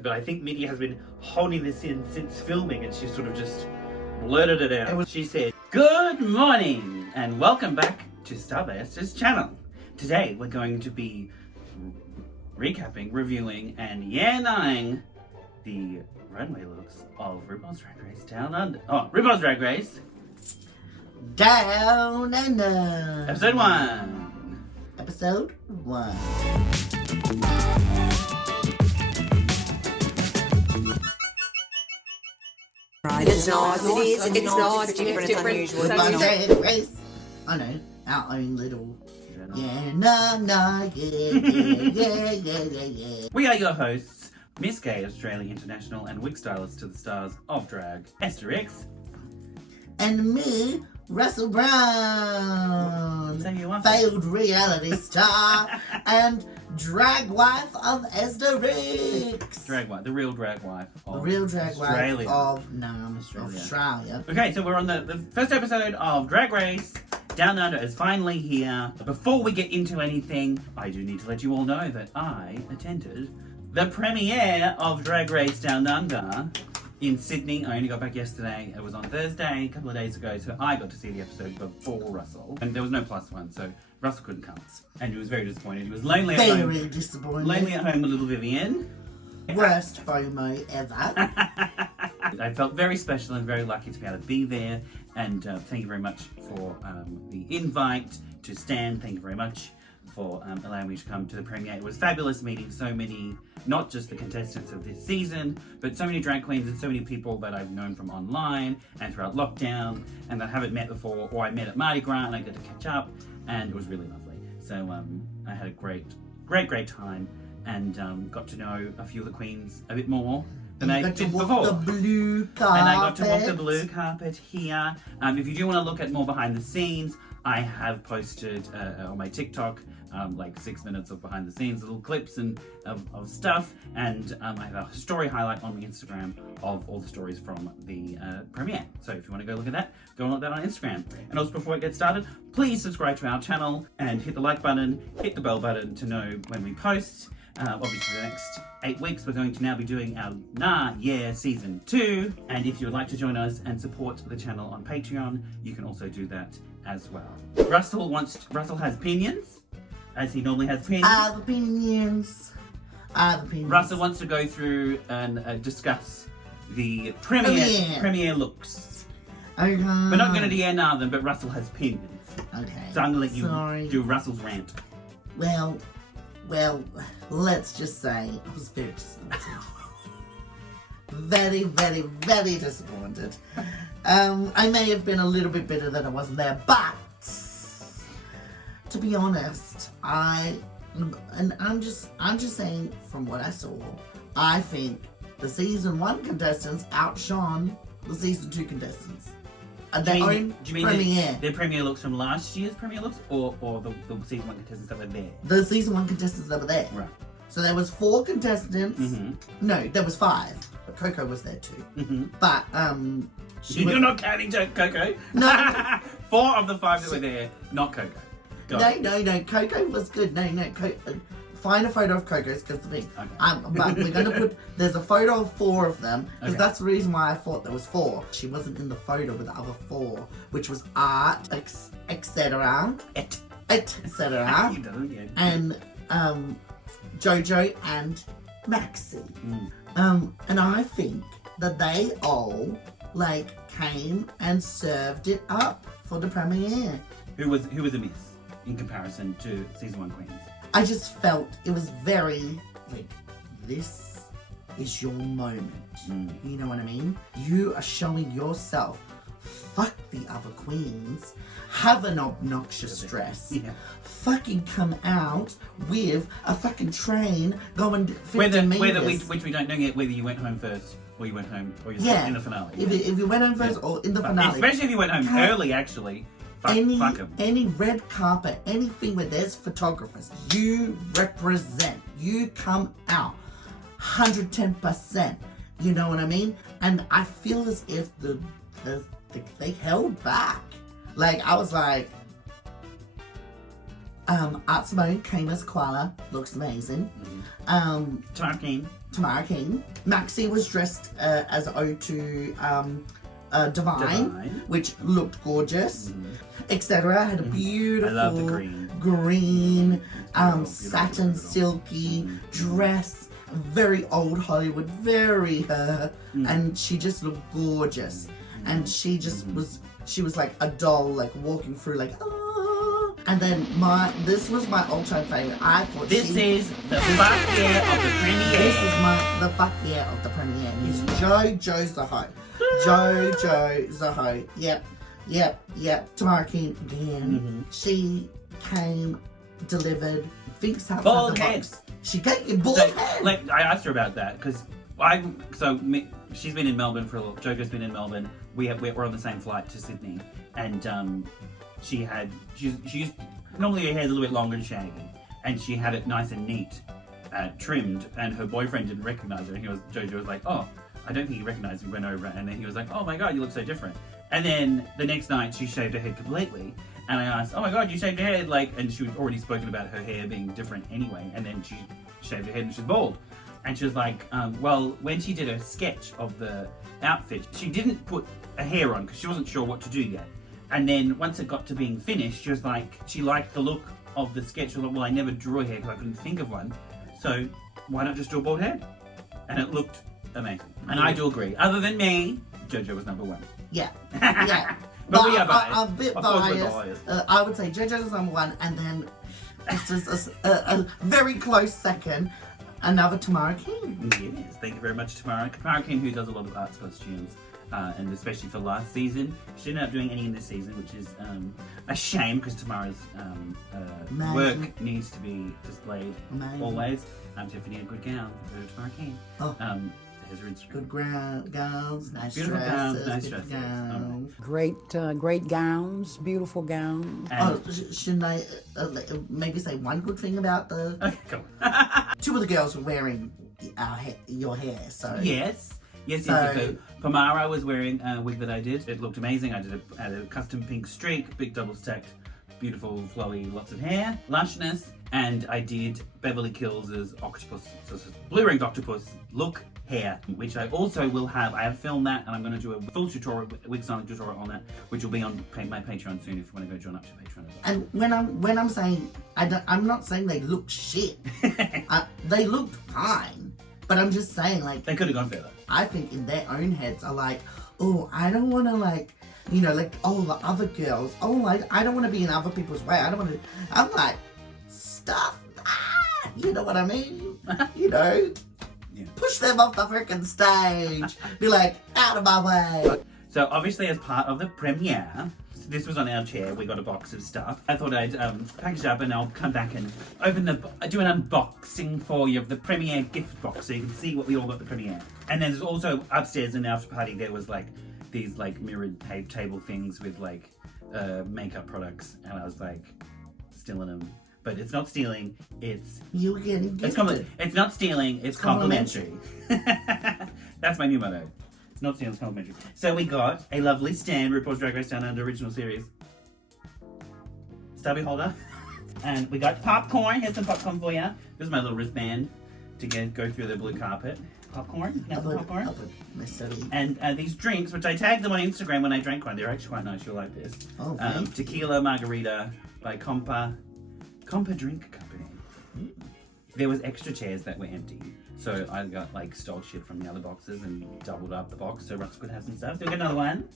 But I think Minnie has been holding this in since filming and she sort of just blurted it out. She said, "Good morning and welcome back to StyledbyEsther's channel. Today we're going to be recapping, reviewing and yeah-ning the runway looks of RuPaul's Drag Race Down Under. Oh, RuPaul's Drag Race Down Under. Episode 1. Episode 1. It's not, it is, it's not different, it's unusual. RuPaul's Drag Race. I know, our own little. Yeah, yeah. We are your hosts, Miss Gay Australia International and wig stylist to the stars of drag, Esther X. And me, Russell Brown. So you are failed reality star and drag wife of Esther X. Drag wife, the real drag wife of The real drag Australia. wife of Australia. Okay, so we're on the first episode of Drag Race. Down Under is finally here. Before we get into anything, I do need to let you all know that I attended the premiere of Drag Race Down Under in Sydney. I only got back yesterday. It was on Thursday, a couple of days ago, so I got to see the episode before Russell. And there was no +1, so Russell couldn't come. And he was very disappointed. He was lonely at home. Very disappointed. Lonely at home with little Vivian. Worst FOMO ever. I felt very special and very lucky to be able to be there. And thank you very much for the invite to Stan. Thank you very much for allowing me to come to the premiere. It was fabulous meeting so many, not just the contestants of this season, but so many drag queens and so many people that I've known from online and throughout lockdown and that I haven't met before, or I met at Mardi Gras and I got to catch up, and it was really lovely. So I had a great time and got to know a few of the queens a bit more than I did before. The blue carpet. And I got to walk the blue carpet here. If you do want to look at more behind the scenes, I have posted on my TikTok like 6 minutes of behind the scenes, little clips and of stuff, and I have a story highlight on my Instagram of all the stories from the premiere. So if you want to go look at that, go and look at that on Instagram. And also before it gets started, please subscribe to our channel and hit the like button, hit the bell button to know when we post. Obviously the next 8 weeks we're going to now be doing our Nah Yeah Season 2, and if you would like to join us and support the channel on Patreon, you can also do that as well. Russell has opinions, as he normally has opinions. I have opinions. Russell wants to go through and discuss the premiere looks. Okay. We're not going to DNR them, but Russell has opinions. Okay. So I'm going to let you do Russell's rant. Well, let's just say I was very disappointed. very, very, very disappointed. I may have been a little bit bitter that I wasn't there, but to be honest, I'm just saying from what I saw, I think the season 1 contestants outshone the season 2 contestants. Do you mean premiere. The premiere looks from last year's premiere looks, or the season 1 contestants that were there? The season 1 contestants that were there. Right. So there was 4 contestants. Mm-hmm. No, there was 5. But Coco was there too. Mm-hmm. But you're not counting Coco. No. 4 of the 5 that were there, not Coco. No. Coco was good. No. Find a photo of Coco's because the thing. Okay. But we're gonna put. There's a photo of 4 of them because Okay. that's the reason why I thought there was 4. She wasn't in the photo with the other 4, which was Art, etc. And Jojo and Maxi. And I think that they all came and served it up for the premiere. Who was a miss in comparison to season 1 queens? I just felt it was very this is your moment. You know what I mean? You are showing yourself. Fuck the other queens. Have an obnoxious dress. Yeah. Fucking come out with a fucking train going 15 meters. Which we don't know yet, whether you went home first or you went home or you're in the finale. If you went home first or in the finale. Especially if you went home early, actually. Fuck 'em. Any red carpet, anything where there's photographers, you represent. You come out 110%. You know what I mean? And I feel as if they held back. I was like, Art Simone came as Koala, looks amazing. Tarkin. Tamara King. Maxie was dressed as ode to Divine, which looked gorgeous. Etc. had a beautiful I love the green. Satin silky dress, very old Hollywood, very her, and she just looked gorgeous. And she just she was like a doll, like walking through like, oh. And then this was my all-time favorite. I thought this is the fuck yeah of the premiere. This is the fuck yeah of the premiere. Is JoJo Zaho. JoJo Zaho. Yep. Tamara King again. She came, delivered, thinks outside Bald the head. box. She came bald So, head. like, I asked her about that because she's been in Melbourne for a little. Jojo's been in Melbourne. We're on the same flight to Sydney, and she's normally her hair's a little bit longer and shaggy, and she had it nice and neat, trimmed, and her boyfriend didn't recognize her. And Jojo was like, oh, I don't think he recognized me. Went over, and then he was like, oh my god, you look so different. And then the next night she shaved her head completely, and I asked, oh my god, you shaved your head, like, and she was already spoken about her hair being different anyway, and then she shaved her head and she's bald. And she was like, well, when she did her sketch of the outfit, she didn't put a hair on because she wasn't sure what to do yet. And then once it got to being finished, she was like, she liked the look of the sketch. She was like, well, I never drew a hair because I couldn't think of one, so why not just do a bald head? And it looked amazing. And I do agree. Other than me, JoJo was number one. Yeah. But we are biased. I'm a bit Of course we're biased. I would say JoJo's number one, and then Esther's a very close second. Another Tamara King. Yes, thank you very much, Tamara. Tamara King, who does a lot of arts costumes, and especially for last season. She didn't end up doing any in this season, which is a shame because Tamara's work needs to be displayed always. So if you need a good gown, go to Tamara King. Here's her Instagram. Good gowns, nice Beautiful dresses. gowns, nice good dresses. gowns. Great gowns, beautiful gowns. Shouldn't I maybe say one good thing about the... Okay, cool. Two of the girls were wearing your hair, so... Yes. So Pamara was wearing a wig that I did. It looked amazing. I did a custom pink streak, big double stacked, beautiful, flowy, lots of hair, lushness, and I did Beverly Hills' octopus, so it's blue ringed octopus look hair, which I also will have. I have filmed that, and I'm going to do a full tutorial, wig styling tutorial on that, which will be on my Patreon soon if you want to go join up to Patreon as well. And when I'm saying I'm not saying they look shit. They looked fine, but I'm just saying like they could have gone further. I think in their own heads are like, oh, I don't want to like, you know, like all the other girls. Oh, I don't want to be in other people's way. I don't want to. I'm like, stop that. You know what I mean? You know. Yeah. Push them off the freaking stage. Be like, out of my way. So obviously as part of the premiere, this was on our chair, we got a box of stuff. I thought I'd package up and I'll come back and do an unboxing for you of the premiere gift box so you can see what we all got at the premiere. And then there's also upstairs in the after party there was like these like mirrored table things with like makeup products, and I was like stealing them. But it's not stealing, it's... You're getting gifted. It's not stealing, it's complimentary. That's my new motto. It's not stealing, it's complimentary. So we got a lovely stand, RuPaul's Drag Race Down Under original series stubby holder. And we got popcorn. Here's some popcorn for you. This is my little wristband to go through the blue carpet. Popcorn. Now the popcorn. And these drinks, which I tagged them on Instagram when I drank one. They're actually quite nice. You'll like this. Oh, tequila margarita by Compa Drink Company. There was extra chairs that were empty, so I got like stole shit from the other boxes and doubled up the box so Russ could have some stuff. So we got another one.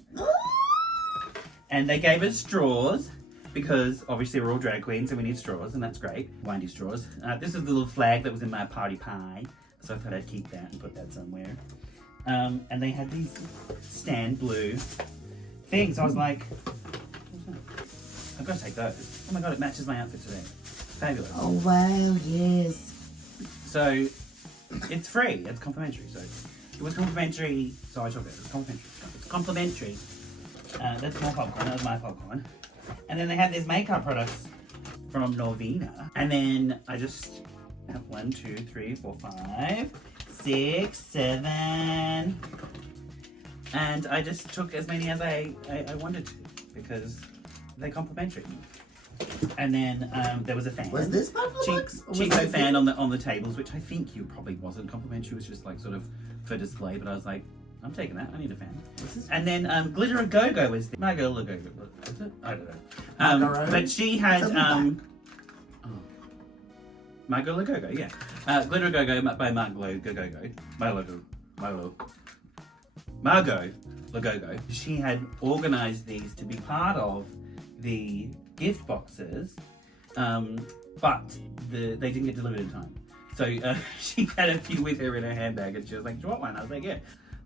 And they gave us straws because obviously we're all drag queens and we need straws, and that's great. Windy straws. This is the little flag that was in my party pie, so I thought I'd keep that and put that somewhere. And they had these stand blue things. I was like, I've got to take those. Oh my god, it matches my outfit today. Fabulous. Oh wow, yes. So it's free. It's complimentary. So it was complimentary. So I took it. It's complimentary. It's complimentary. That's more popcorn. That was my popcorn. And then they had these makeup products from Norvina. And then I just have 1, 2, 3, 4, 5, 6, 7. And I just took as many as I wanted to because they're complimentary. And then there was a fan. Was this part of the box? Or was Chico that fan on the tables, which I think you probably wasn't complimentary. It was just like sort of for display. But I was like, I'm taking that. I need a fan. And then Glitter A Go Go is my girl A Go Go. Is it? I don't know. But she had My Girl A Go Go. Yeah, Glitter A Go Go by Margot Go Go Go. Margot La Go Go. She had organised these to be part of the gift boxes, but they didn't get delivered in time. So she had a few with her in her handbag, and she was like, "Do you want one?" I was like, "Yeah."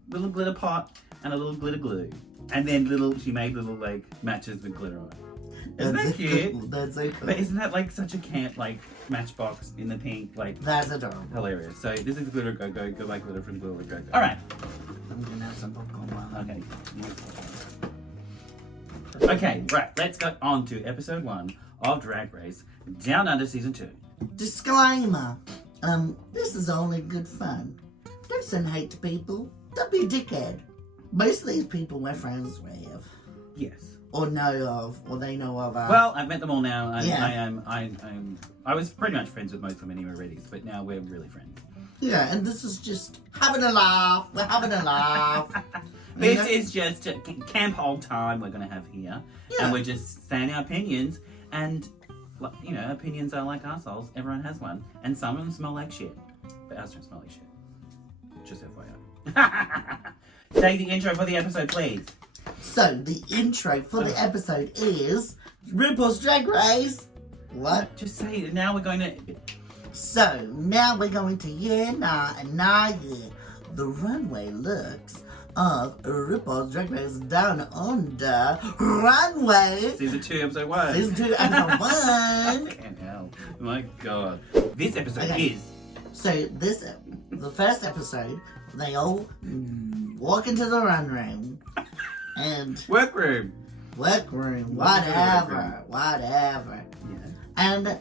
Little glitter pot and a little glitter glue, and then she made little like matches with glitter on it. Isn't that cute? Cool. That's so cool. But isn't that like such a camp like matchbox in the pink? Like That's adorable. hilarious. So this is Glitter Go Go. Go like glitter from Glitter Go Go. All right. I'm gonna have some popcorn while Okay. Okay, right. Let's go on to episode 1 of Drag Race Down Under season 2. Disclaimer. This is only good fun. Don't send hate to people. Don't be a dickhead. Most of these people we're friends with. Yes. Or know of, or they know of us. Well, I've met them all now. Yeah. I was pretty much friends with most of them anyway already, but now we're really friends. Yeah, and this is just having a laugh. We're having a laugh. This is just a camp old time we're going to have here. Yeah. And we're just saying our opinions. And, you know, opinions are like arseholes. Everyone has one. And some of them smell like shit. But ours don't smell like shit. Just FYI. Say the intro for the episode, please. So, the intro for the episode is RuPaul's Drag Race. What? Just say it. Now we're going to... So, now we're going to Yeah, Nah, and Nah, Yeah. The runway looks of RuPaul's Drag Race Down Under runway. Season 2, episode 1. Season 2, episode 1. Can't help. My God. This episode is... So, the first episode, they all walk into the runway and... Workroom. Workroom, whatever. Yeah. And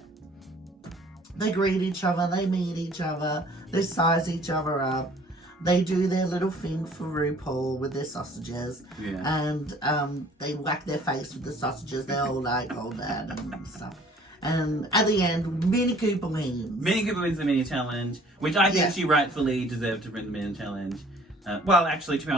they greet each other, they meet each other, they size each other up. They do their little thing for RuPaul with their sausages. Yeah. And they whack their face with the sausages. They're all like, all that and stuff. And at the end, Minnie Cooper wins. Minnie Cooper wins the mini challenge, which I think she rightfully deserved to win the mini challenge. Well, actually, to be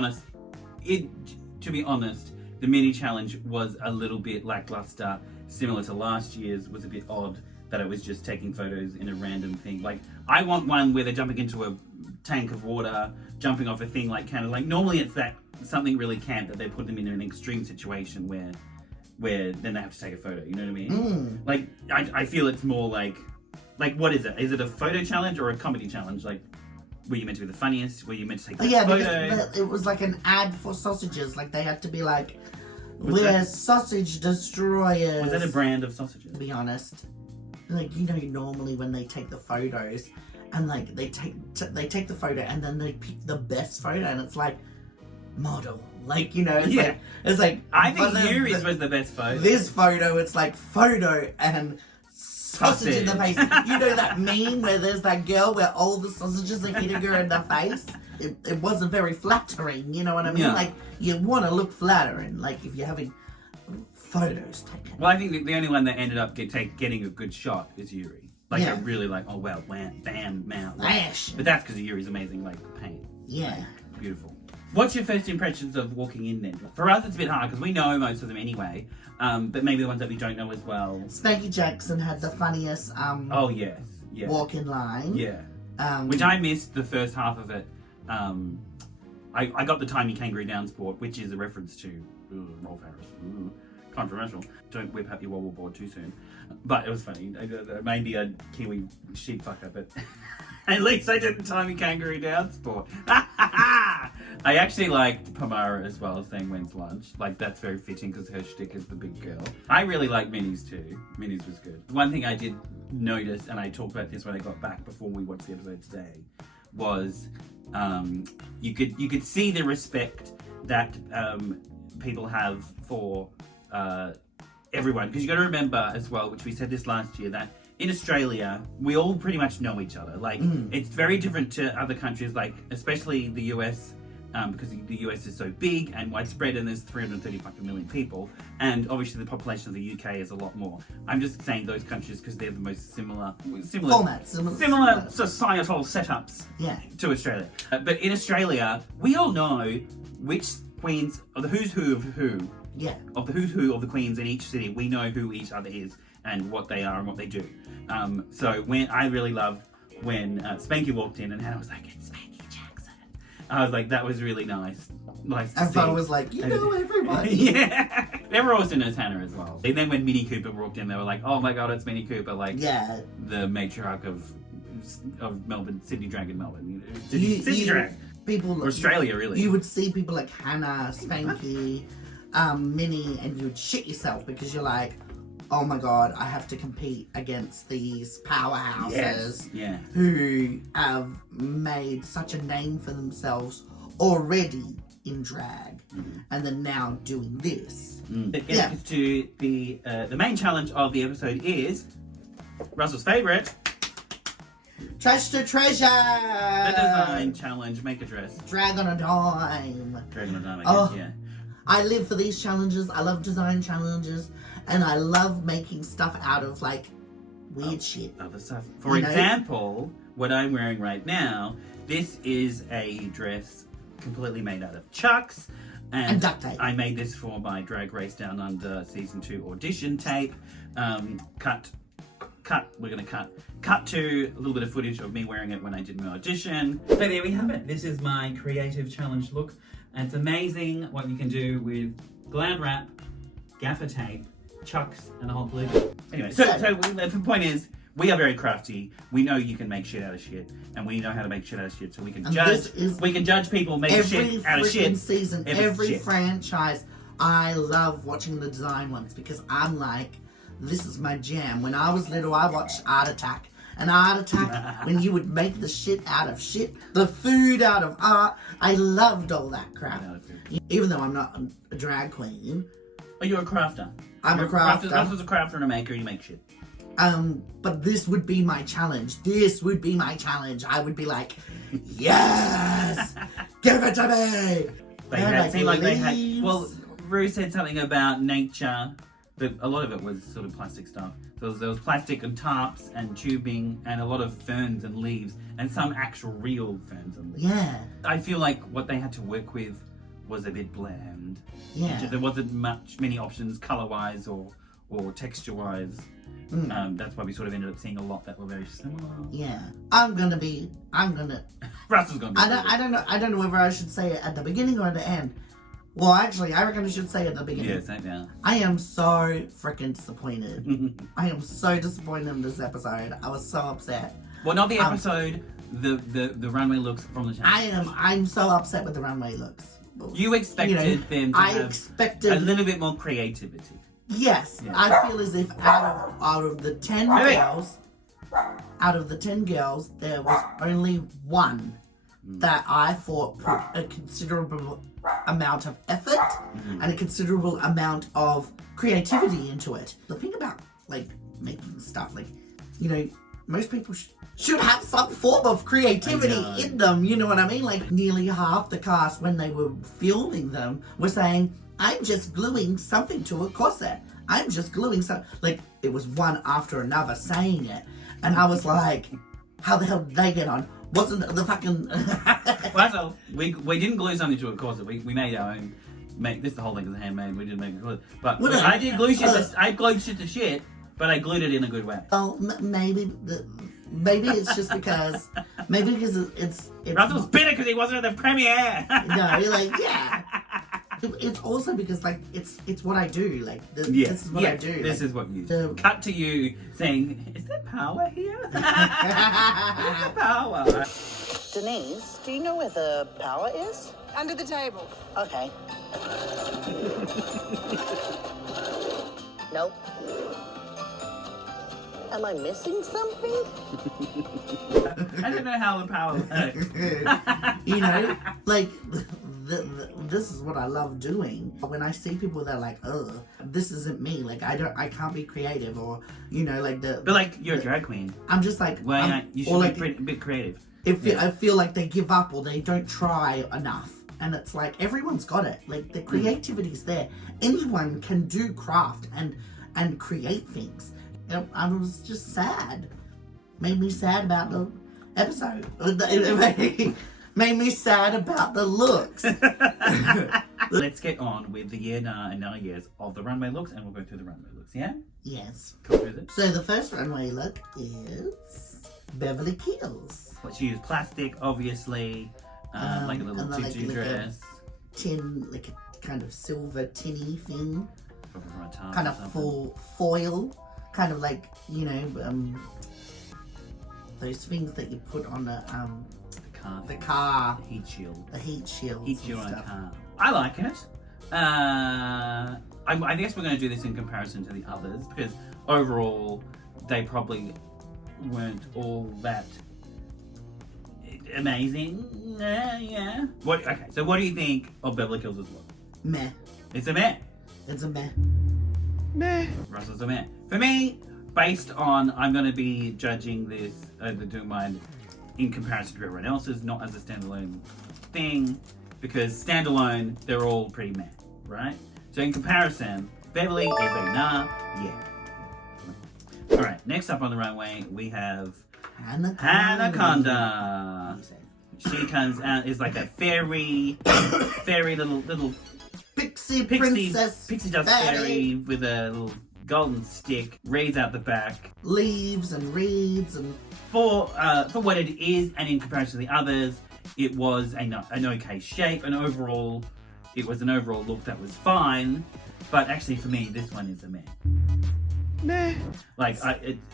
honest, the mini challenge was a little bit lackluster, similar to last year's. Was a bit odd that it was just taking photos in a random thing. Like, I want one where they're jumping into a tank of water, jumping off a thing like kind of like normally it's that something really camp that they put them in an extreme situation where then they have to take a photo. You know what I mean? Like, I feel it's more like what is it? Is it a photo challenge or a comedy challenge? Like, were you meant to be the funniest? Were you meant to take the photo? Because it was like an ad for sausages. Like, they had to be like, we're sausage destroyers. Was that a brand of sausages? To be honest. Like, you know, normally when they take the photos, and like they take the photo, and then they pick the best photo, and it's like model. Like, you know, it's like I think Yuri's was the best photo. This photo, it's like photo and sausage in the face. You know that meme where there's that girl where all the sausages are hitting her in the face? It wasn't very flattering, you know what I mean? Yeah. Like, you want to look flattering, like if you're having photos taken. Well, I think the only one that ended up getting a good shot is Yuri. Like, Yeah. I really like, oh wow, wham, bam, man. Flash. But that's because Yuri's amazing, like, paint. Yeah. Like, beautiful. What's your first impressions of walking in then? For us, it's a bit hard because we know most of them anyway, but maybe the ones that we don't know as well. Spanky Jackson had the funniest Oh, yes. Yeah. walk-in line. Yeah. Which Which I missed the first half of it. I got the Tiny Kangaroo Down sport, which is a reference to Rolf Harris. Ooh, controversial. Don't whip up your wobble board too soon. But it was funny. Maybe a Kiwi sheep fucker, but at least I didn't Tiny Kangaroo Down sport. I actually liked Pamara as well, saying when's lunch. Like, that's very fitting because her shtick is the big girl. I really like Minnie's too. Minnie's was good. One thing I did notice, and I talked about this when I got back before we watched the episode today, was you could see the respect that people have for everyone. Because you got to remember as well, which we said this last year, that in Australia, we all pretty much know each other. Like, it's very different to other countries, like especially the US. because the US is so big and widespread, and there's 330 fucking million people, and obviously the population of the UK is a lot more. I'm just saying those countries because they're the most similar Formats, similar societal setups Yeah. to Australia. But in Australia, we all know which queens, or the who's who of who, Yeah. of the who's who of the queens in each city. We know who each other is and what they are and what they do. So when I really loved when Spanky walked in and Hannah was like, "It's Spanky Jackson." I was like, that was really nice. Nice to And see. I was like, you know everybody. Yeah. Everyone also knows Hannah as well. And then when Minnie Cooper walked in, they were like, "Oh my god, it's Minnie Cooper!" Like Yeah. the matriarch of Melbourne, Sydney Dragon, Melbourne, You- Sydney you- Dragon, People, or Australia, really. You would see people like Hannah, Spanky, Minnie, and you would shit yourself because you're like, oh my god, I have to compete against these powerhouses Yes. Yeah. who have made such a name for themselves already in drag, and then now doing this. It gets to the main challenge of the episode is Russell's favourite, Trash to treasure! the design challenge. Make a dress. Drag on a dime. Dragon on Dime, I Oh. guess, yeah. I live for these challenges. I love design challenges, and I love making stuff out of like weird shit. Other stuff. For You know? example, what I'm wearing right now, this is a dress completely made out of chucks. And duct tape. I made this for my Drag Race Down Under Season 2 audition tape. We're going to cut to a little bit of footage of me wearing it when I did my audition. So there we have it. This is my creative challenge look. And it's amazing what you can do with Glad Wrap, gaffer tape, chucks, and a hot glue. Anyway, so the point is, we are very crafty. We know you can make shit out of shit, and we know how to make shit out of shit. So we can And judge. this is We can judge people making Every shit out of shit. freaking season, if it's every shit. franchise, I love watching the design ones because I'm like, this is my jam. When I was little, I watched Art Attack. And Art Attack, when you would make the shit out of shit, the food out of art, I loved all that crap. Even though I'm not a drag queen, Oh, you're a crafter. I'm a crafter. Russell's a crafter and a maker. You make shit. But this would be my challenge. This would be my challenge. I would be like, yes, give it to me. They Yeah, had, like seemed like they had. leaves. Well, Rue said something about nature, but a lot of it was sort of plastic stuff. There was plastic and tarps and tubing and a lot of ferns and leaves and some actual real ferns and leaves. Yeah, I feel like what they had to work with was a bit bland. yeah. There wasn't many options color-wise or texture-wise. That's why we sort of ended up seeing a lot that were very similar. Yeah, I'm gonna. Russell's gonna be. I don't know whether I should say it at the beginning or at the end. Well, actually, I reckon I should say it at the beginning. Yeah, same down. I am so freaking disappointed. I am so disappointed in this episode. I was so upset. Well, not the episode. The runway looks from the channel. I'm so upset with the runway looks. You expected them to I have expected a little bit more creativity. Yes, Yeah. I feel as if out of the 10 girls, there was only one that I thought put a considerable amount of effort and a considerable amount of creativity into it. The thing about like making stuff, like, you know, most people should have some form of creativity in them, you know what I mean? Like nearly half the cast when they were filming them were saying, I'm just gluing something to a corset. I'm just gluing something. Like, it was one after another saying it. And I was like, how the hell did they get on? Wasn't the fucking... Well, we didn't glue something to a corset. We made our own. The whole thing is handmade. We didn't make a corset. But Well, I did glue shit. I glued shit to shit, but I glued it in a good way. Oh, maybe it's just because... Maybe because it's Russell's bitter because he wasn't at the premiere. No, like, yeah. It's also because, like, it's what I do. Like, this is what I do. This like, is what you do. Cut to you saying, is there power here? Where's the power? Denise, do you know where the power is? Under the table. Okay. Nope. Am I missing something? I don't know how the power works. You know, like, this is what I love doing. When I see people that are like, ugh, this isn't me. Like, I can't be creative, or, you know, like But like, you're a drag queen. I'm just like, Why not? You should or be like, a bit creative. I feel like they give up or they don't try enough. and it's like everyone's got it. Like the creativity's there. Anyone can do craft and create things. I was just sad. Made me sad about the episode. Made me sad about the looks. Let's get on with the year na and now years of the runway looks, and we'll go through the runway looks, yeah? Yes. Go through it. So the first runway look is Beverly Hills. Well, she used plastic, obviously, like a little and then tutu dress. Tin, like a kind of silver tinny thing. Probably from a tarp Kind or of something. foil. Kind of like, you know, those things that you put on the car. The heat shield. The heat shields. Heat and shield on a stuff. car. I like it. I guess we're going to do this in comparison to the others, because overall they probably weren't all that amazing. Yeah. Okay, so what do you think of Beverly Hills' look? Meh. It's a meh. It's a meh. Russell's a meh. For me, based on, I'm going to be judging this, doing mine in comparison to everyone else's, not as a standalone thing, because standalone, they're all pretty meh, right? So in comparison, Beverly is a nah, yeah. Alright, next up on the runway, we have Anaconda. She comes out, is like a fairy little Pixie princess. pixie dust fairy with a little golden stick, reeds out the back. Leaves and reeds and... For what it is, and in comparison to the others, it was an okay shape, and overall, it was an overall look that was fine. But actually, for me, this one is a meh. Meh. Like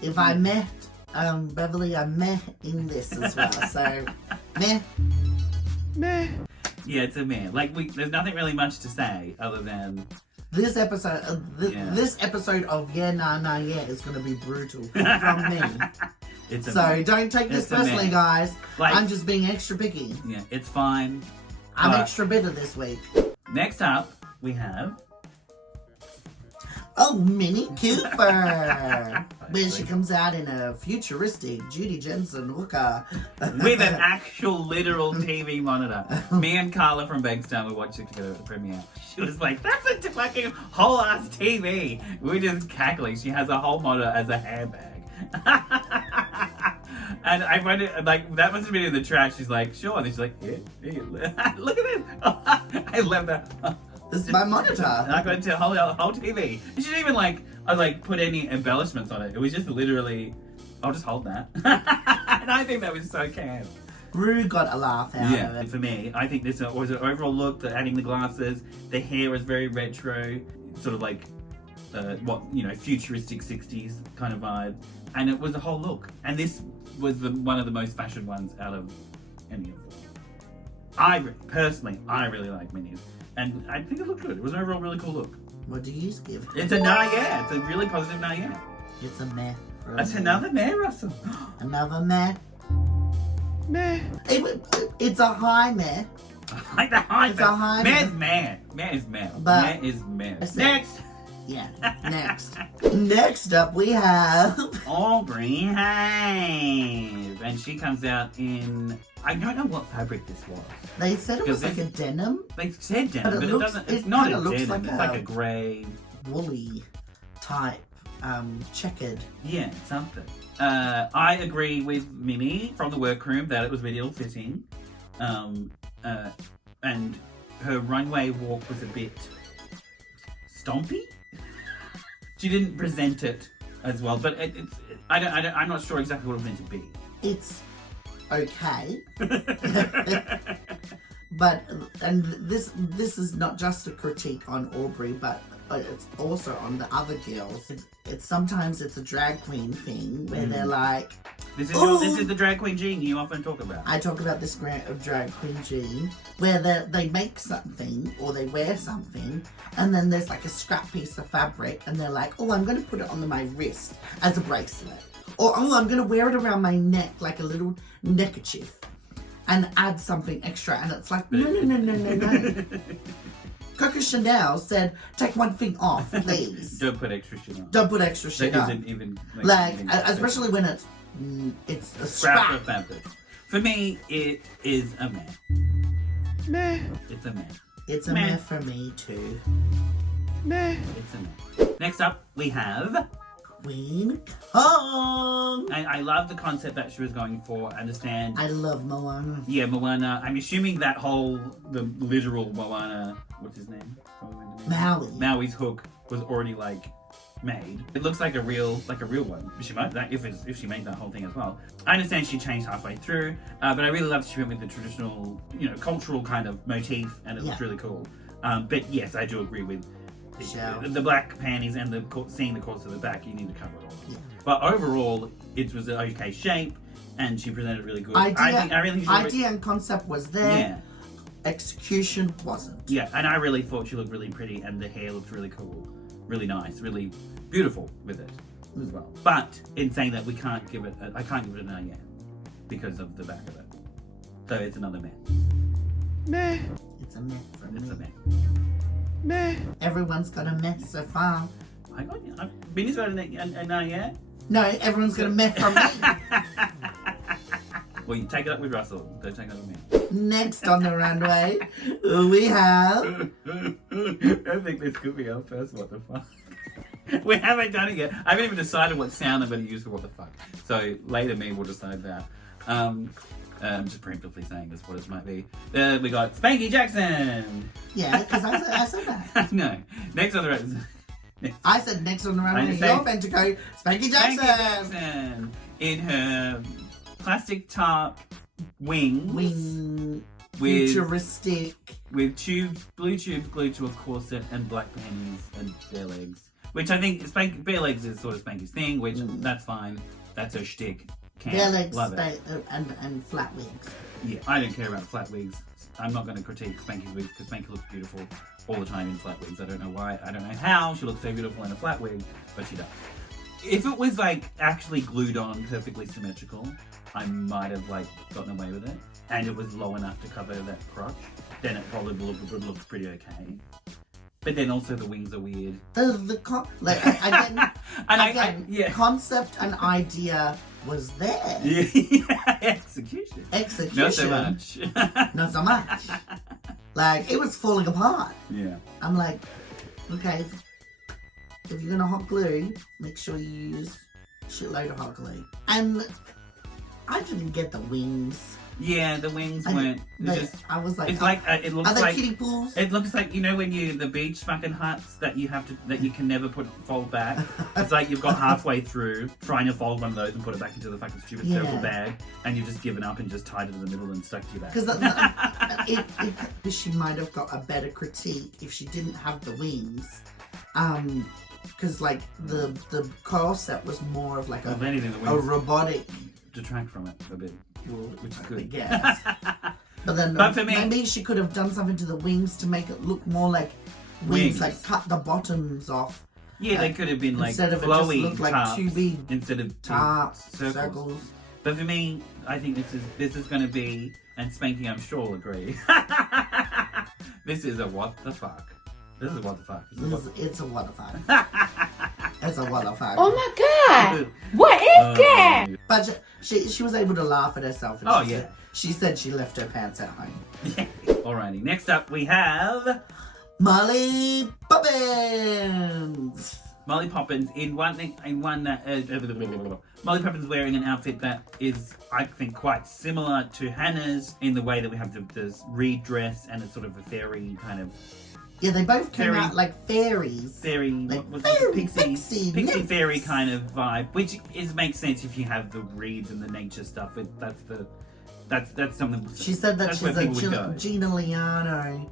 if I met Beverly, I met in this as well. So meh. Meh. Yeah, it's a meh. Like there's nothing really much to say other than this episode. This episode of Yeah Nah Nah Yeah is going to be brutal from me. It's a so meh. don't take this It's a personally, meh. guys. Like- I'm just being extra picky. Yeah, it's fine. I'm But extra bitter this week. next up, we have Oh, Minnie Cooper! Where she comes out in a futuristic Judy Jensen hooker. with an actual literal TV monitor. Me and Carla from Bankstown were watching together at the premiere. She was like, that's a fucking whole ass TV. We were just cackling. She has a whole monitor as a handbag. And I wondered, like, that must have been in the trash. She's like, sure. And she's like, yeah. Look at this. I love that. This is my monitor. And I got into a whole TV. She didn't even put any embellishments on it. It was just literally, I'll just hold that. And I think that was so camp. Rue got a laugh out of it. For me, I think this was an overall look, that adding the glasses, the hair was very retro, sort of like, futuristic 60s kind of vibe. And it was a whole look. And this was one of the most fashion ones out of any of them. Personally, I really like Minnie's. And I think it looked good. It was an overall really cool look. What do you give? It's a nah yeah. It's a really positive nah yeah. It's a meh. That's another meh, Russell. Another meh. Meh. It's a high meh. Like the high It's a high meh. Meh is meh. But- Meh is meh. I said- Next. Yeah. Next. Next up we have... Aubrey Hayes. And she comes out in... I don't know what fabric this was. They said it was Because like a denim. They said denim, But but it it looks- doesn't... it It's not kinda a looks denim. like It's a- like a grey... Woolly type. Checkered. Yeah, something. I agree with Minnie from the workroom that it was really ill-fitting. And her runway walk was a bit stompy. She didn't present it as well, but I'm not sure exactly what it was meant to be. It's okay. But this is not just a critique on Aubrey, but it's also on the other girls. It's sometimes it's a drag queen thing where they're like, This Ooh. is the drag queen gene you often talk about. I talk about this drag queen gene where they make something or they wear something and then there's like a scrap piece of fabric and they're like, oh, I'm going to put it on my wrist as a bracelet, or oh, I'm going to wear it around my neck like a little neckerchief and add something extra, and it's like, no. Coco Chanel said, take one thing off, please. Don't put extra shit on. Don't put extra shit That on. isn't even Like, even especially when it's a scrap scrap. of fabric. For me, it is a meh. Meh. It's a meh. It's a meh for me too. Meh. It's a meh. Next up, we have Queen Kong. I love the concept that she was going for. I understand. I love Moana. Yeah, Moana. I'm assuming that the literal Moana, what's his name? Maui. Maui's hook was already like made. It looks like a real one. She might if she made that whole thing as well. I understand she changed halfway through, but I really love that she went with the traditional, cultural kind of motif, and it looks really cool. But yes, I do agree with the black panties and seeing the cords of the back. You need to cover it all. Yeah. But overall, it was an okay shape, and she presented really good. Idea and concept was there. Yeah. Execution wasn't. Yeah, and I really thought she looked really pretty, and the hair looked really cool, really nice, really beautiful with it as well. But in saying that, I can't give it a no yet because of the back of it. So it's another meh. Meh. It's a meh for me. It's a meh. Meh. Everyone's got a meh so far. Vinny's got a no yet? No, everyone's got a meh from me. Well, you take it up with Russell. Don't take it up with me. Next on the runway, we have... I think this could be our first what the fuck. We haven't done it yet. I haven't even decided what sound I'm going to use for what the fuck. So later me will decide that. I'm just preemptively saying this what it might be. We got Spanky Jackson. Yeah, because I said that. No. Next on the runway. I said next on the runway. You're meant to go Spanky Jackson. Spanky Jackson in her plastic top wings. Futuristic. With blue tubes glued to a corset and black panties and bare legs. Which I think bare legs is sort of Spanky's thing, which that's fine. That's her shtick. Bare legs love it. and flat wigs. Yeah, I don't care about flat wigs. I'm not going to critique Spanky's wigs because Spanky looks beautiful all the time in flat wigs. I don't know why. I don't know how she looks so beautiful in a flat wig, but she does. If it was actually glued on, perfectly symmetrical, I might have gotten away with it, and it was low enough to cover that crotch, then it probably would look pretty okay. But then also the wings are weird. Concept and idea was there. Yeah, execution. Not so much. Not so much. It was falling apart. Yeah. I'm like, okay, if you're gonna hot glue, make sure you use a shitload of hot glue. And I didn't get the wings. Yeah, the wings weren't. I was like, it's it looks are they like kiddie pools? It looks like when the beach fucking huts that you can never fold back. It's like you've got halfway through trying to fold one of those and put it back into the fucking stupid circle bag, and you've just given up and just tied it in the middle and stuck to your back. Because she might have got a better critique if she didn't have the wings. Because the corset was more of a robotic. Detract from it a bit, which is good. I guess. But for me, maybe she could have done something to the wings to make it look more like wings. Cut the bottoms off. Yeah, they could have been instead of flowy, it just looked like two big instead of circles. But for me, I think this is going to be, and Spanky, I'm sure will agree. This is a what the fuck. This is what the fuck. It's a what the fuck. It's a what the fuck. Oh my god! What is that? But she was able to laugh at herself. And she said she left her pants at home. Yeah. Alrighty, next up we have Molly Bobbins. Molly Poppins Molly Poppins wearing an outfit that is, I think, quite similar to Hannah's in the way that we have the reed dress and it's sort of a fairy kind of. Yeah, they both came out like fairies. Pixie fairy kind of vibe, which makes sense if you have the reeds and the nature stuff. But that's something. She said that she's a Gina Liano.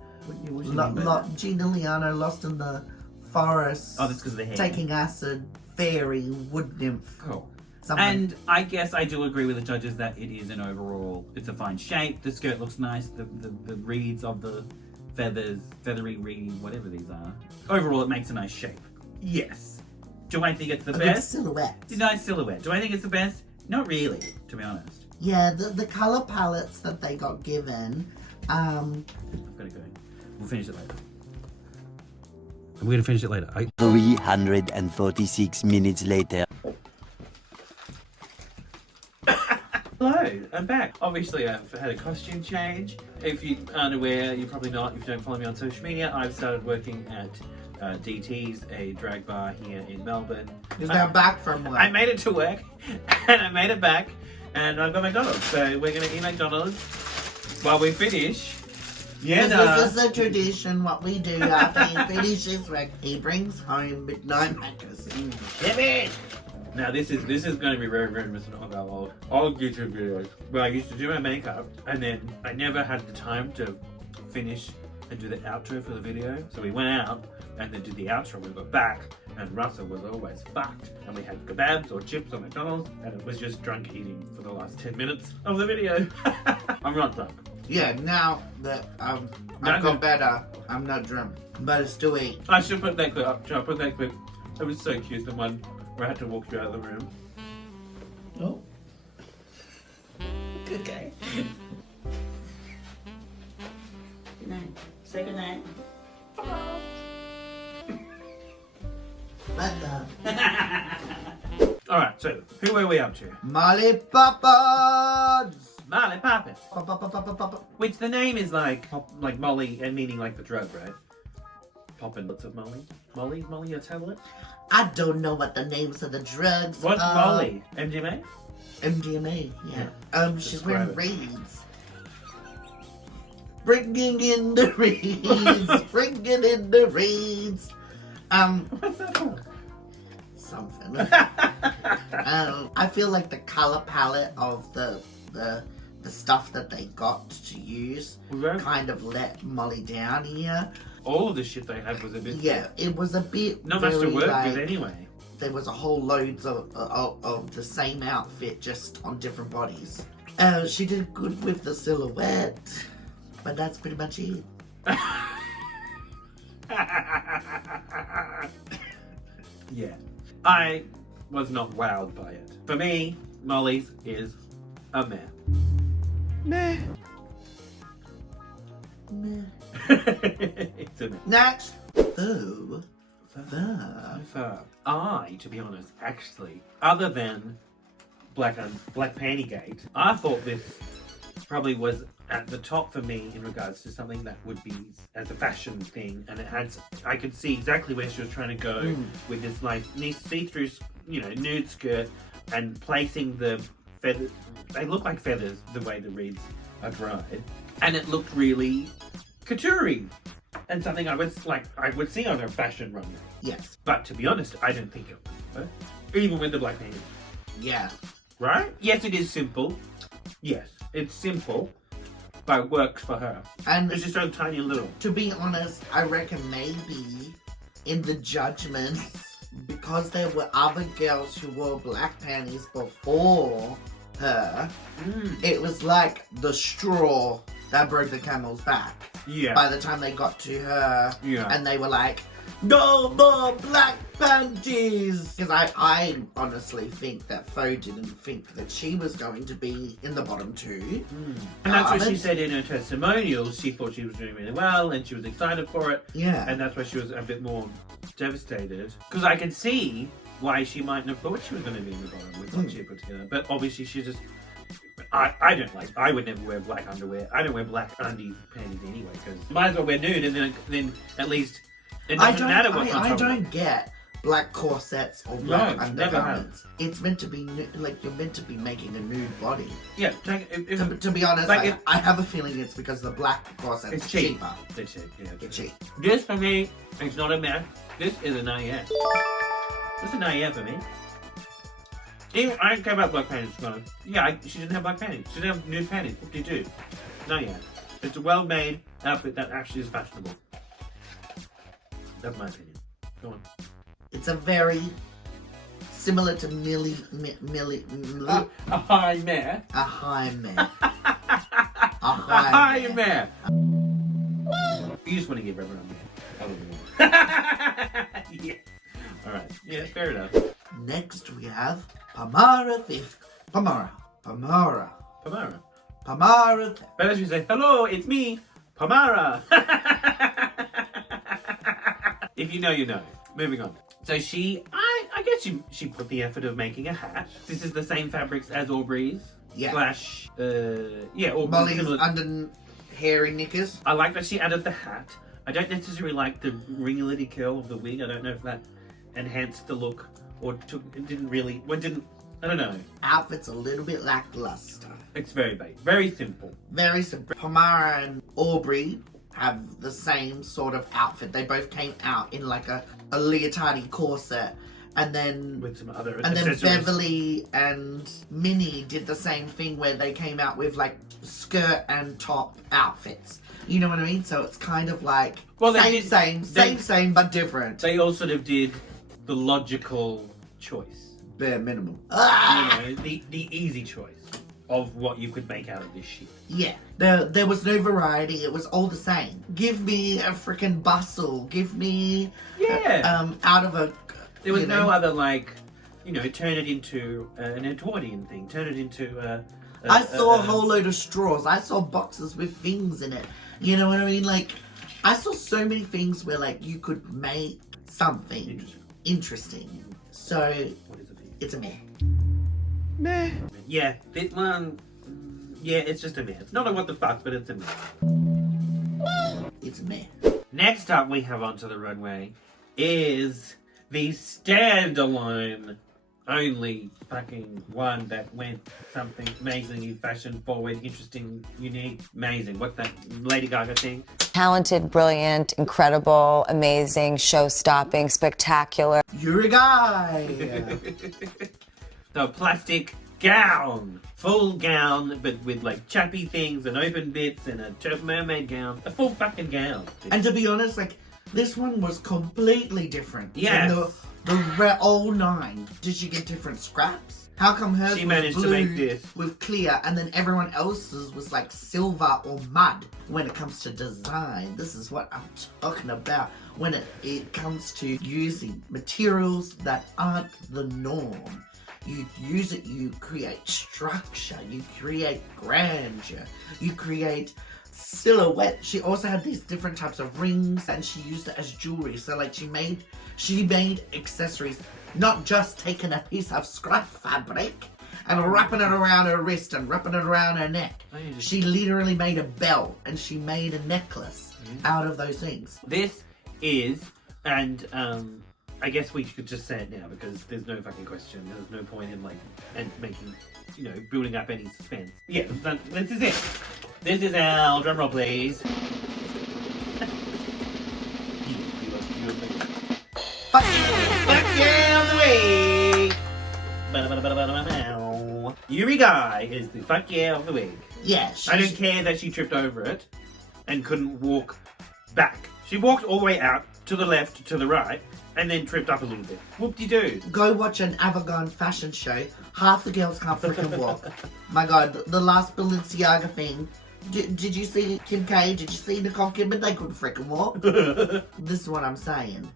Gina Liano lost in the forest. Oh, that's because of the hair. Taking acid, fairy, wood nymph. Cool. Something. And I guess I do agree with the judges that it is it's a fine shape. The skirt looks nice. The reeds of the feathery reed, whatever these are. Overall, it makes a nice shape. Yes. Do I think it's the best? Silhouette. Nice silhouette. Do I think it's the best? Not really, to be honest. Yeah, the color palettes that they got given. I've got to go. We'll finish it later. We're going to finish it later. 346 minutes later. Hello. I'm back. Obviously, I've had a costume change. If you aren't aware, you're probably not. If you don't follow me on social media, I've started working at DT's, a drag bar here in Melbourne. Is that back from work? I made it to work, and I made it back, and I've got McDonald's. So we're going to eat McDonald's while we finish. Yeah, This is a tradition. What we do after he finishes work, he brings home midnight macros. Now this is going to be very reminiscent of our old YouTube videos where I used to do my makeup and then I never had the time to finish and do the outro for the video. So we went out and then did the outro. We got back and Russell was always fucked and we had kebabs or chips or McDonald's and it was just drunk eating for the last 10 minutes of the video. I'm not drunk. Yeah, now that I've got better, I'm not drunk, but I still eat. I should put that clip up. Should I put that clip? It was so cute, the one where I had to walk you out of the room. Oh. Good guy. Good night. Say good night. Alright, so who are we up to? Molly Poppins! Molly Poppins. Papa. Which the name is like Molly and meaning like the drug, right? Poppin' lots of Molly. Molly a tablet? I don't know what the names of the drugs What's are. Molly? MDMA? MDMA, yeah. She's Describe wearing it. reeds. Bringing in the reeds. Bringing in the reeds. What's that for? Something. I feel like the color palette of the stuff that they got to use kind of let Molly down here. All of the shit they had was a bit... Yeah, it was a bit Not much to very, work like, with anyway. There was a whole loads of the same outfit just on different bodies. She did good with the silhouette, but that's pretty much it. Yeah. I was not wowed by it. For me, Molly's is a meh. Meh. It's a meh. Next. Oh. I, to be honest, actually, other than Black Pantygate, I thought this probably was at the top for me in regards to something that would be as a fashion thing, and it had, I could see exactly where she was trying to go with this like see-through, nude skirt, and placing the feathers. They look like feathers the way the reeds are dried, and it looked really couture-y. And something I would see on a fashion runway. Yes. But to be honest, I don't think it was. Even with the black panties. Yeah. Right? Yes, it is simple. Yes, it's simple, but it works for her. And It's just so tiny and little. to be honest, I reckon maybe in the judgments, because there were other girls who wore black panties before her, it was like the straw that broke the camel's back. Yeah. By the time they got to her, Yeah. and they were like, no more black panties! Because I honestly think that Fo didn't think that she was going to be in the bottom two. And that's what she said in her testimonials. She thought she was doing really well and she was excited for it. Yeah. And that's why she was a bit more devastated. Because I can see why she mightn't have thought she was going to be in the bottom with what she put together. But obviously she just... I would never wear black underwear. I don't wear black undies, panties anyway, because you might as well wear nude and then at least it doesn't matter what's on top I of don't it. get black corsets or black No, undergarments. It's meant to be like you're meant to be making a nude body. Yeah, To be honest, like I have a feeling it's because the black corset's it's cheap. cheaper. It's cheap, yeah. It's cheap. This for me, it's not a mess. This is an IF. This is an IF for me. Even, I don't care about black panties. She didn't have black panties. She didn't have nude panties. What do you do? No, yeah. It's a well-made outfit that actually is fashionable. That's my opinion. Go on. It's a very similar to Millie A high mare. a high man. A high mare. You just want to give everyone a mare. Yeah. Alright. Yeah, fair enough. Next we have Pamara Fifth. Pamara. Pamara. Better she say, hello, it's me, Pamara. If you know, you know. Moving on. So I guess she put the effort of making a hat. This is the same fabrics as Aubrey's. Yeah. slash, or Molly's similar. under hairy knickers. I like that she added the hat. I don't necessarily like the ringletty curl of the wig. I don't know if that enhanced the look or I don't know. Outfit's a little bit lackluster. It's very basic, very simple. Very simple. Pomara and Aubrey have the same sort of outfit. They both came out in like a leotardy corset. And then With some other and then accessories. Beverly and Minnie did the same thing where they came out with like skirt and top outfits. You know what I mean? So it's kind of like same, but different. They all sort of did the logical choice. Bare minimum. You know, the easy choice of what you could make out of this shit. Yeah, there was no variety. It was all the same. Give me a freaking bustle. Give me out of a. There was no other like, turn it into an Edwardian thing. Turn it into I saw a whole load of straws. I saw boxes with things in it. You know what I mean? Like, I saw so many things where like you could make something interesting. So What is it? it's a meh. Meh. Yeah, this one. Yeah, it's just a meh. It's not a what the fuck, but it's a meh. It's a meh. Next up, we have onto the runway is the standalone only fucking one that went something amazingly fashion forward, interesting, unique, amazing. What's that Lady Gaga thing? Talented, brilliant, incredible, amazing, show-stopping, spectacular. You're a guy. The plastic gown. Full gown, but with like chappy things and open bits and a mermaid gown. A full fucking gown. And to be honest, like, this one was completely different. Yes. than the old nine. Did she get different scraps? How come hers She was managed to blue make this. with clear, and then everyone else's was like silver or mud? When it comes to design, this is what I'm talking about. When it comes to using materials that aren't the norm. You use it, you create structure, you create grandeur, you create silhouette. She also had these different types of rings and she used it as jewelry. So like she made accessories, not just taking a piece of scrap fabric and wrapping it around her wrist and wrapping it around her neck. She literally made a belt and she made a necklace out of those things. This is, and I guess we could just say it now because there's no fucking question. There's no point in making, building up any suspense. Yeah, this is it. This is our drum roll, please. Fuck Yeah, on the way. Yuri Guy is the fuck yeah of the week. yeah, I don't care that she tripped over it and couldn't walk back. She walked all the way out to the left, to the right, and then tripped up a little bit. Whoop-de-doo. Go watch an avant-garde fashion show. Half the girls can't freaking walk. My God, the last Balenciaga thing. Did you see Kim K? Did you see Nicole Kidman? They couldn't freaking walk. This is what I'm saying.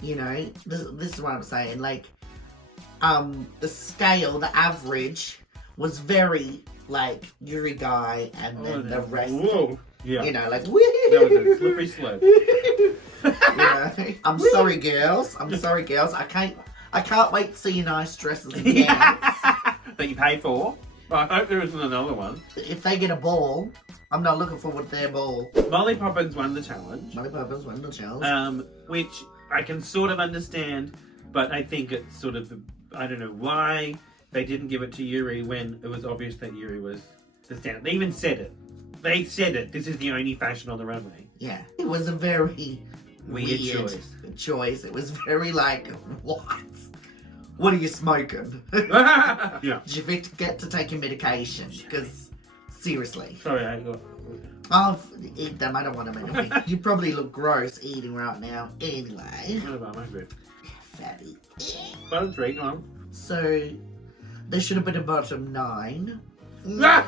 This is what I'm saying. Like, the scale, the average was very like Yuri Guy, and then the rest. Whoa. Yeah. Like That was a slippery slope. I'm sorry, girls. I can't wait to see your nice dresses and gowns. That you pay for. I hope there isn't another one. If they get a ball, I'm not looking forward to their ball. Molly Poppins won the challenge. Molly Poppins won the challenge. Which I can sort of understand, but I think it's sort of, I don't know why they didn't give it to Yuri when it was obvious that Yuri was the standard. They even said it. They said it. This is the only fashion on the runway. Yeah, it was a very Weird choice. It was very like, what? What are you smoking? Yeah. Did you forget to take your medication? Because, seriously. Sorry, I got... I'll eat them. I don't want them anyway. You probably look gross eating right now. Anyway. What about my food? Fatty. Bottom 3, go on. So, there should have been a bottom 9. No,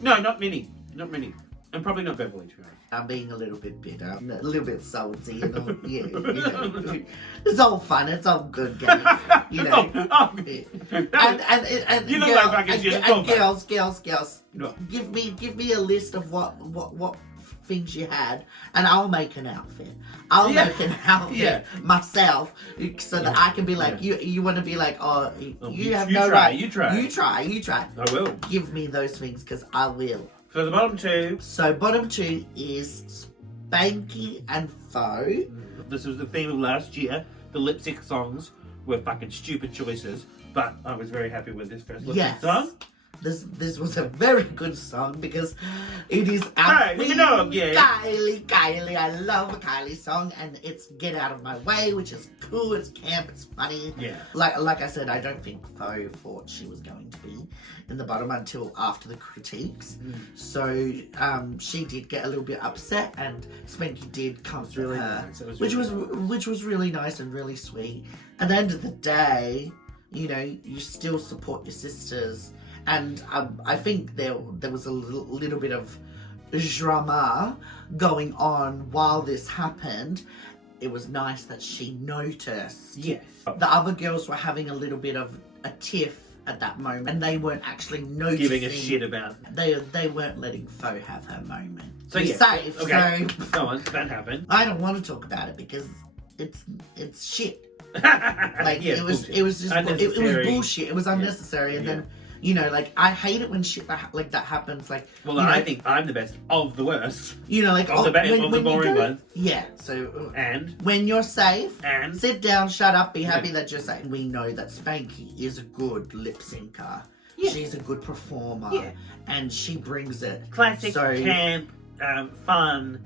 not Minnie. Not Minnie. And probably not Beverly, to be honest. I'm being a little bit bitter, a little bit salty, and all, yeah, you know. It's all fun, it's all good games, you know. And You look like fucking shit. It's all fun. Girls, No. give me a list of what things you had, and I'll make an outfit. I'll make an outfit myself, so that I can be like, you want to be like, oh, you have no right. You try. I will. Give me those things, because I will. So the bottom two. So bottom two is Spanky and Faux. This was the theme of last year. The lip sync songs were fucking stupid choices, but I was very happy with this first lip sync song. This was a very good song because it is Kylie Minogue, Kylie. I love a Kylie song, and it's Get Out of My Way, which is cool. It's camp. It's funny. Yeah. Like I said, I don't think Faux thought she was going to be in the bottom until after the critiques. So she did get a little bit upset, and Spanky did comfort her, which was really nice and really sweet. At the end of the day, you know, you still support your sisters. And I think there was a little bit of drama going on while this happened. It was nice that she noticed. Yes. The other girls were having a little bit of a tiff at that moment, and they weren't actually noticing. Giving a shit about. They weren't letting Faux have her moment. So Be safe. Okay. So Go on. That happened. I don't want to talk about it because it's shit. Like it was bullshit. It was unnecessary, and then. You know, like, I hate it when shit like that happens. Like, well, I think I'm the best of the worst. You know, like, of the boring ones. Yeah, so. And? When you're safe. And? Sit down, shut up, be happy that you're safe. We know that Spanky is a good lip syncer. Yeah. She's a good performer. Yeah. And she brings it. Classic, camp, fun,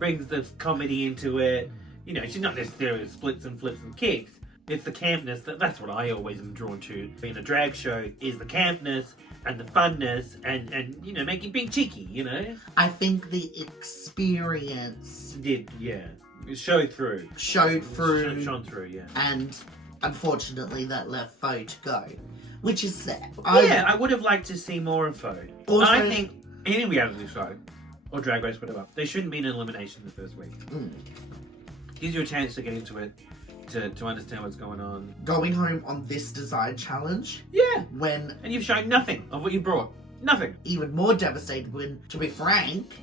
brings the comedy into it. You know, she's not necessarily splits and flips and kicks. It's the campness, that's what I always am drawn to. Being a drag show is the campness and the funness and you know, making being cheeky, you know? I think the experience did, yeah. It showed through. Shone through, yeah. And unfortunately that left Faux to go. Which is sad. I would have liked to see more of Faux. Also, I think any reality show or drag race, whatever, there shouldn't be an elimination the first week. Gives you a chance to get into it. To understand what's going on. Going home on this design challenge. Yeah. And you've shown nothing of what you brought. Nothing. Even more devastated when, to be frank,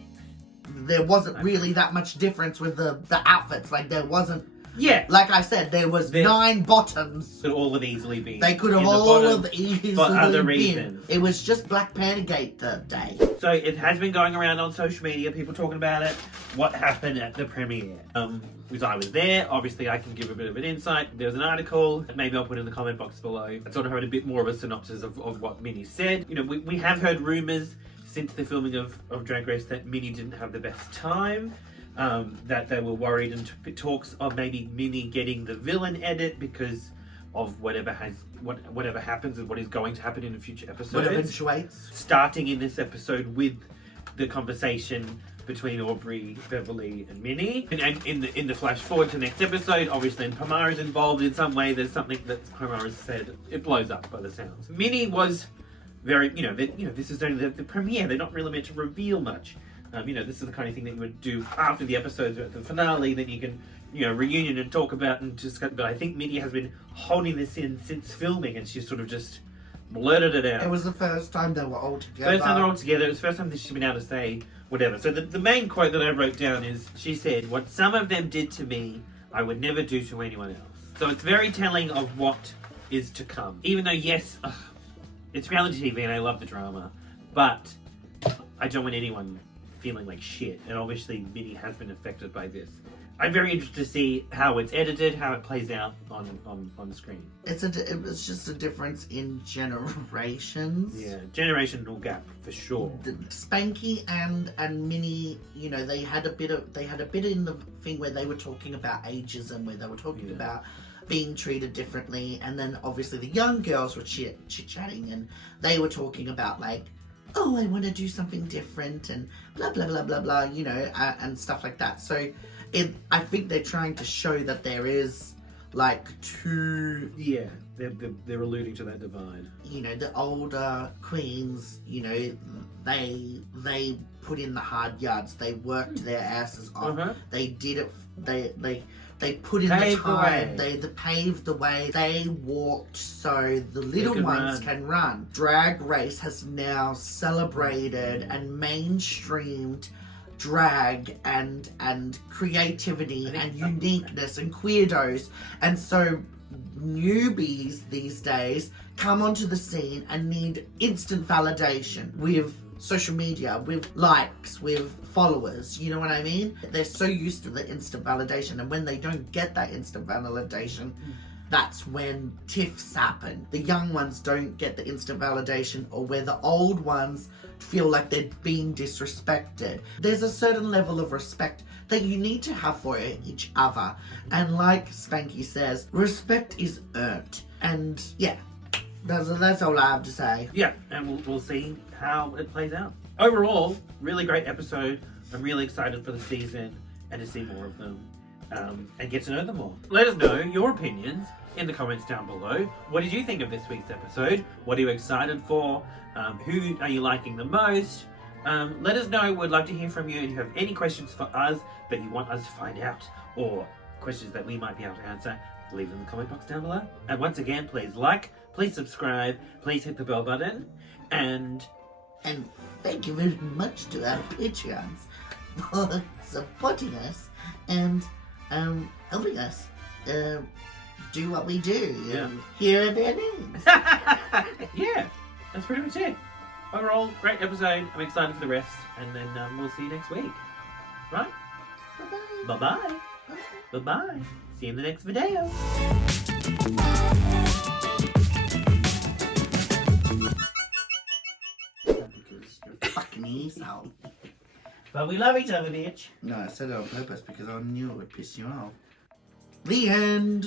there wasn't really that much difference with the outfits. Like, there wasn't. Yeah. Like I said, there was 9 bottoms. Could all have easily been. They could have all have easily for other been. reasons. It was just Black Panther Gate that day. So it has been going around on social media, people talking about it. What happened at the premiere? Because I was there, obviously I can give a bit of an insight. There was an article that maybe I'll put in the comment box below. I sort of heard a bit more of a synopsis of what Minnie said. You know, we have heard rumours since the filming of Drag Race that Minnie didn't have the best time. That they were worried and talks of maybe Minnie getting the villain edit because of whatever happens and what is going to happen in the future episodes. What eventuates. Starting in this episode with the conversation between Aubrey, Beverly, and Minnie. And in the flash forward to the next episode, obviously Pamara's involved in some way. There's something that Pamara said. It blows up by the sounds. Minnie was very, this is only the premiere. They're not really meant to reveal much. This is the kind of thing that you would do after the episodes or at the finale. Then you can, reunion and talk about and discuss. But I think Minnie has been holding this in since filming, and she sort of just blurted it out. It was the first time they were all together. First time they're all together. It was the first time that she's been able to say whatever. So the main quote that I wrote down is, she said, "What some of them did to me, I would never do to anyone else." So it's very telling of what is to come. Even though, yes, it's reality TV and I love the drama, but I don't want anyone feeling like shit, and obviously Minnie has been affected by this. I'm very interested to see how it's edited, how it plays out on the screen. It was just a difference in generations. Yeah, generational gap for sure. Spanky and Minnie, they had a bit in the thing where they were talking about ageism, where they were talking about being treated differently, and then obviously the young girls were chit-chatting, and they were talking about like, oh, I want to do something different and blah, blah, blah, blah, blah, and stuff like that. So I think they're trying to show that there is like two... Yeah, they're alluding to that divide. The older queens, they put in the hard yards. They worked their asses off. Uh-huh. They did it. They put in Paved the the time. way. They paved the way. They walked so the little can ones run. can run. Drag Race has now celebrated and mainstreamed drag and creativity and uniqueness and queerdos, and so newbies these days come onto the scene and need instant validation with social media, with likes, with followers, you know what I mean? They're so used to the instant validation, and when they don't get that instant validation, that's when tiffs happen. The young ones don't get the instant validation, or where the old ones feel like they're being disrespected. There's a certain level of respect that you need to have for each other. And like Spanky says, respect is earned. And yeah, that's all I have to say. Yeah, and we'll see how it plays out. Overall, really great episode. I'm really excited for the season and to see more of them and get to know them more. Let us know your opinions in the comments down below. What did you think of this week's episode? What are you excited for? Who are you liking the most? Let us know. We'd love to hear from you. If you have any questions for us that you want us to find out, or questions that we might be able to answer, leave them in the comment box down below. And once again, please like, please subscribe, please hit the bell button, and thank you very much to our Patreons for supporting us and helping us do what we do. Yeah. Here are their names. yeah, that's pretty much it. Overall, great episode. I'm excited for the rest, and then we'll see you next week. Right? Bye-bye. Bye-bye. Bye-bye. See you in the next video. Because you're a fucking asshole. But we love each other, bitch. No, I said it on purpose because I knew it would piss you off. The end.